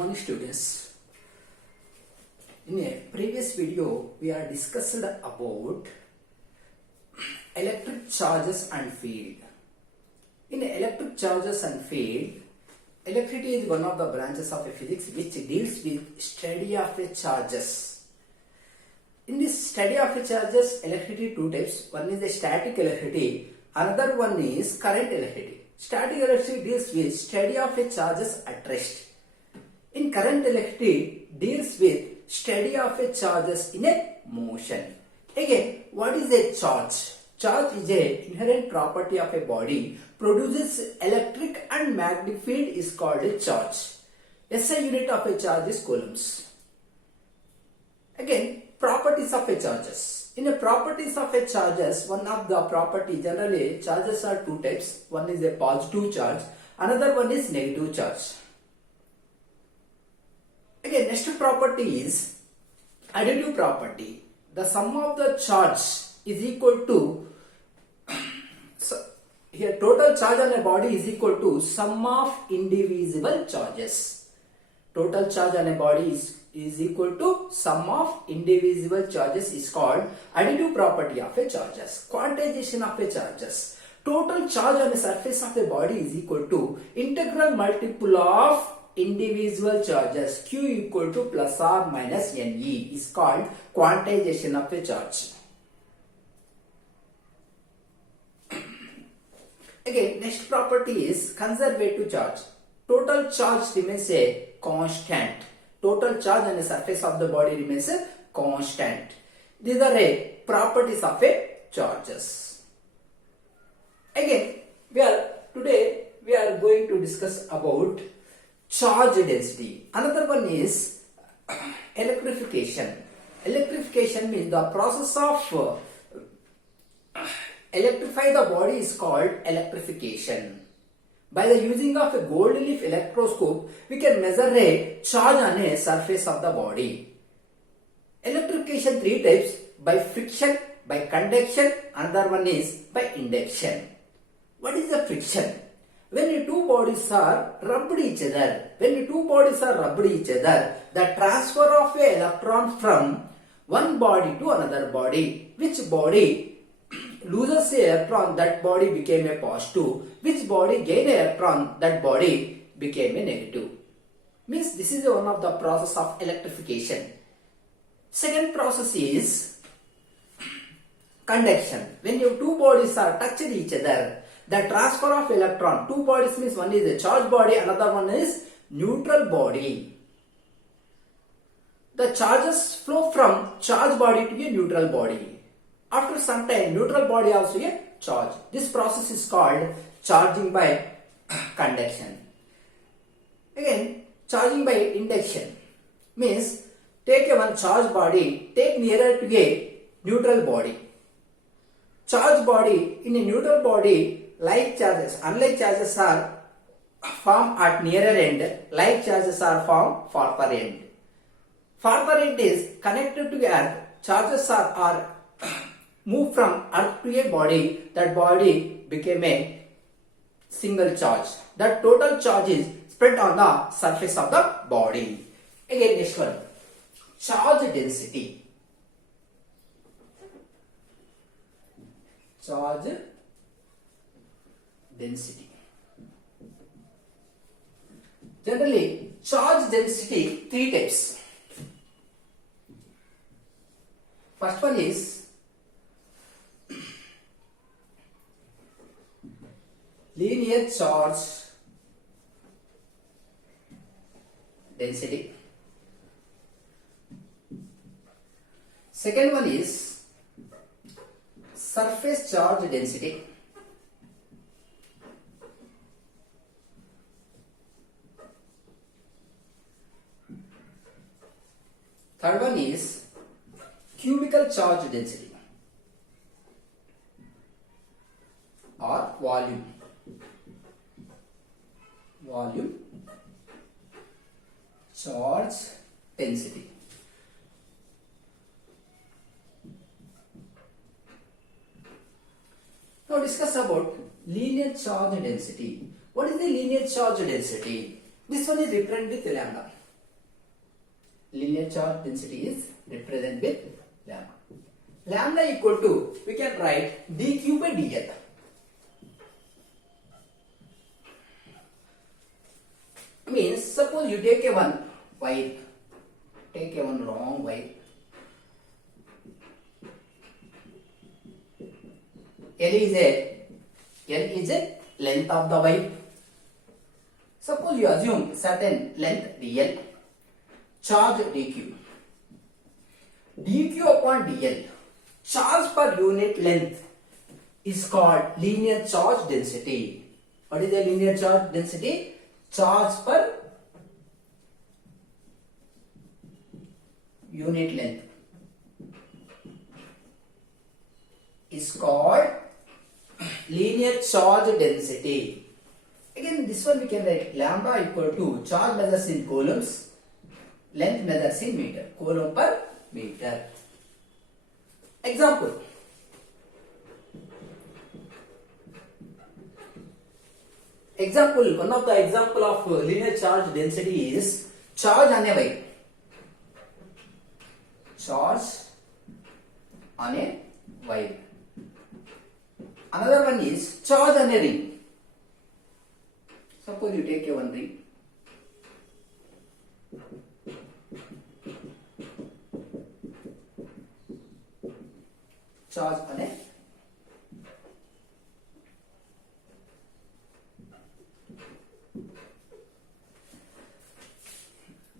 morning students. In a previous video we are discussed about electric charges and field. In electric charges and field, electricity is one of the branches of physics which deals with study of charges. In this study of charges, electricity two types. One is the static electricity, another one is current electricity. Static electricity deals with study of charges at rest. In current electricity deals with study of charges in a motion. Again, what is a charge? Charge is a inherent property of a body, produces electric and magnetic field is called a charge. SI unit of a charge is coulombs. Again, properties of a charges. In the properties of a charges, one of the property, generally charges are two types. One is a positive charge, another one is negative charge. Again, next property is additive property. The sum of the charge is equal to, so here total charge on a body is equal to sum of indivisible charges. Total charge on a body is equal to sum of indivisible charges is called additive property of a charges. Quantization of a charges. Total charge on the surface of a body is equal to integral multiple of indivisible charges. Q equal to plus or minus Ne is called quantization of a charge. Again, next property is conservative charge. Total charge remains a constant. Total charge on the surface of the body remains a constant. These are properties of a charges. Again, today we are going to discuss about charge density. Another one is electrification. Electrification means the process of electrify the body is called electrification. By the using of a gold leaf electroscope, we can measure a charge on a surface of the body. Electrification three types: by friction, by conduction, another one is by induction. What is the friction? When the two bodies are rubbed each other, the transfer of a electron from one body to another body. Which body loses a electron, that body became a positive. Which body gain a electron, that body became a negative. Means this is one of the process of electrification. Second process is conduction. When your two bodies are touched each other, the transfer of electron, two bodies means one is a charged body, another one is neutral body. The charges flow from charged body to a neutral body. After some time, neutral body also a charge. This process is called charging by conduction. Again, charging by induction means take a one charged body, take nearer to a neutral body. Charged body in a neutral body, like charges, unlike charges are formed at nearer end, like charges are formed farther end. Farther end is connected to earth, charges are moved from earth to a body, that body became a single charge. That total charge is spread on the surface of the body. Again, next one, charge density. Charge density. Generally, charge density three types. First one is linear charge density. Second one is surface charge density. Third one is cubicle charge density or volume charge density. Now discuss about linear charge density. What is the linear charge density? This one is represented with lambda. linear charge density is represented with lambda. Lambda equal to, we can write dq by dl. Means suppose you take a one wire, take a one long wire. L is a length of the wire. Suppose you assume certain length dl, charge dq. dq upon dl, charge per unit length is called linear charge density. What is the linear charge density? Charge per unit length is called linear charge density. Again, this one we can write lambda equal to charge measures in coulombs, length measures in meter, coulomb per meter. Example. One of the example of linear charge density is charge on a wire. Charge on a wire. Another one is charge on a ring. Suppose you take a one ring. Charge on a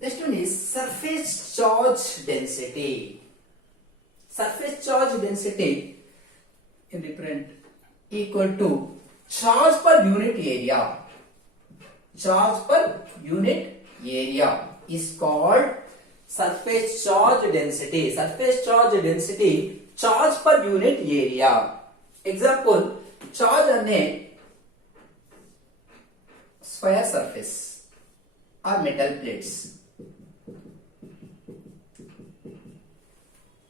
next one is surface charge density. Surface charge density in different equal to charge per unit area. Charge per unit area is called surface charge density. Surface charge density, charge per unit area. Example, charge on a sphere surface or metal plates,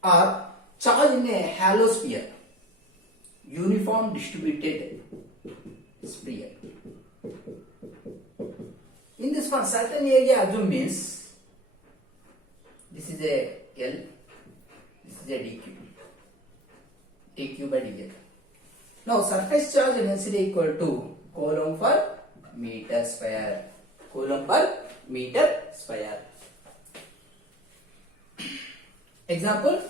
or charge in a hollow sphere, uniform distributed sphere. In this one, certain area assume means this is a L, this is a dq, dq by dl. Now surface charge density equal to coulomb per meter square, coulomb per meter square. Example,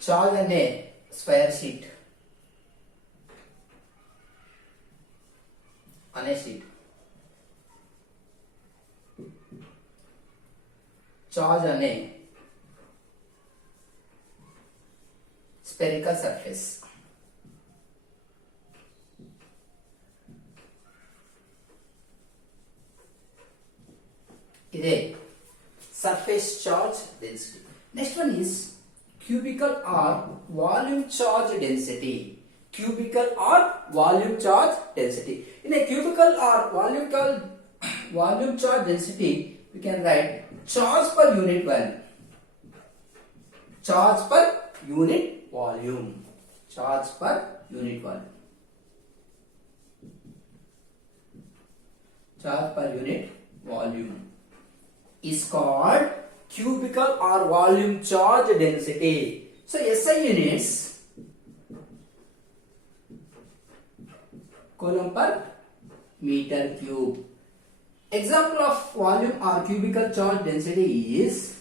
charge on a sphere sheet, on a sheet. Charge on a spherical surface. Is a surface charge density. Next one is cubicle or volume charge density. Cubicle or volume charge density. In a cubicle or volume charge density, we can write charge per unit volume. Charge per unit volume. Charge per unit volume. Charge per unit volume is called cubicle or volume charge density. So SI units, coulomb per meter cube. Example of volume or cubicle charge density is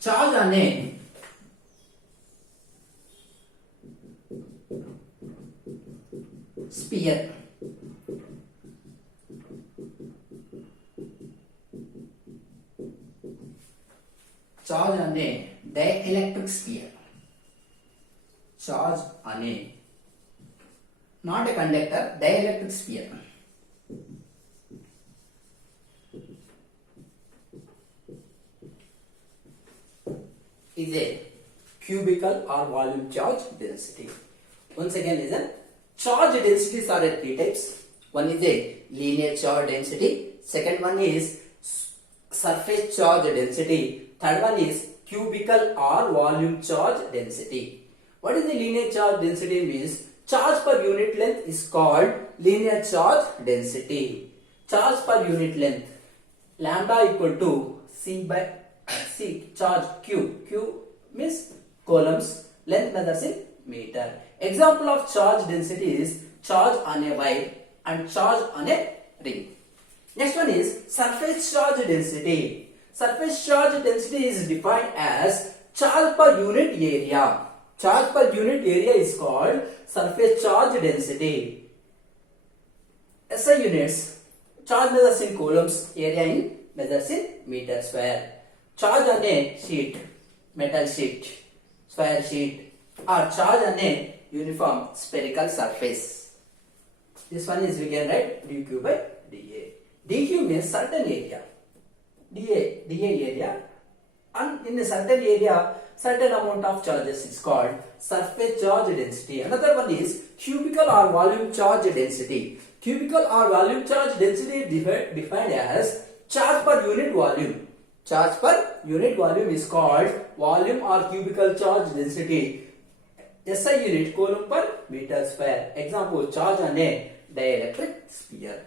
charge on a sphere. Charge on a dielectric sphere. Charge on a, not a conductor, dielectric sphere. Is a cubicle or volume charge density. Once again, listen. Charge densities are at three types. One is a linear charge density. Second one is surface charge density. Third one is cubicle or volume charge density. What is the linear charge density? Means Charge per unit length is called linear charge density. Charge per unit length, lambda equal to C by C, charge Q. Q means coulombs, length measures in meter. Example of charge density is charge on a wire and charge on a ring. Next one is surface charge density. Surface charge density is defined as charge per unit area. Charge per unit area is called surface charge density. SI units, charge measures in coulombs, area in measures in meter square. Charge on a sheet, metal sheet, square sheet, or charge on a uniform spherical surface. This one is we can write dq by dA. dq means certain area. dA area, and in a certain area, certain amount of charges is called surface charge density. Another one is cubicle or volume charge density. Cubicle or volume charge density is defined as charge per unit volume. Charge per unit volume is called volume or cubicle charge density. SI unit, coulomb per meter square. Example, charge on a dielectric sphere.